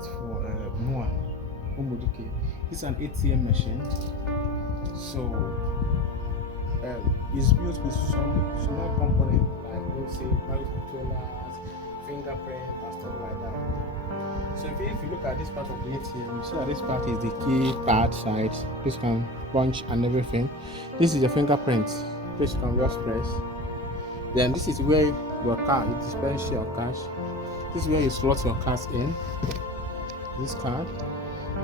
it for Mua Umuduke. It's an ATM machine, so it's built with some small component like let's say microcontrollers, fingerprint, and stuff like that. So if you look at this part of the ATM, you see that this part is the keypad side. This can punch and everything. This is the fingerprint. This can just press. Then this is where your card, you dispense your cash. This is where you slot your cards in. This card.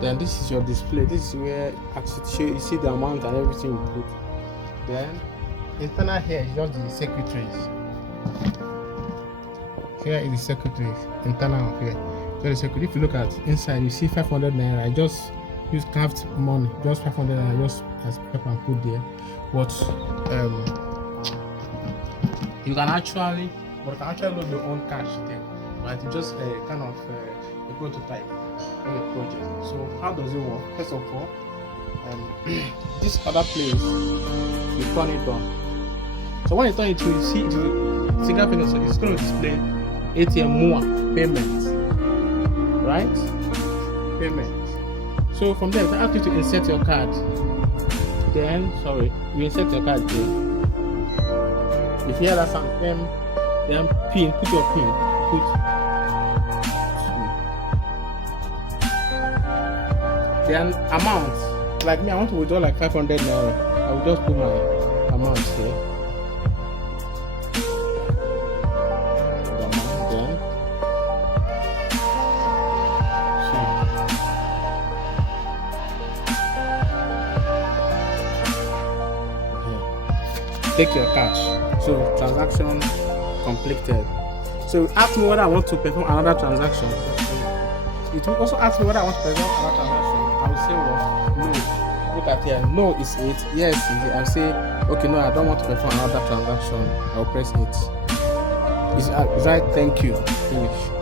Then this is your display. This is where actually you see the amount and everything you put. Then internal here is just the secretaries. Here is the secretaries. Internal here. So the secretary. If you look at inside, you see 500 naira. I just use carved money, just 500 naira, just as paper and put there. But you can actually load your own cash there. Right? You just kind of a prototype of a project. So how does it work? First of all, this other place, you turn it on. So when you turn it, you see the fingerprint, so it's going to display ATM Mua payment, right? Payment. So from there, it asks you to insert your card. Then, you insert your card there. If you hear that sound, then pin, put your pin, then amount. Like me, I want to withdraw like 500 naira. I will just put my amount here. The amount then. Take your cash. So transaction completed. So it asks me whether I want to perform another transaction. It will also ask me whether I want to perform another transaction. I will say no. Look at here. No is it. Yes is it. I'll say okay, no, I don't want to perform another transaction. I'll press it. Is that thank you. Finish.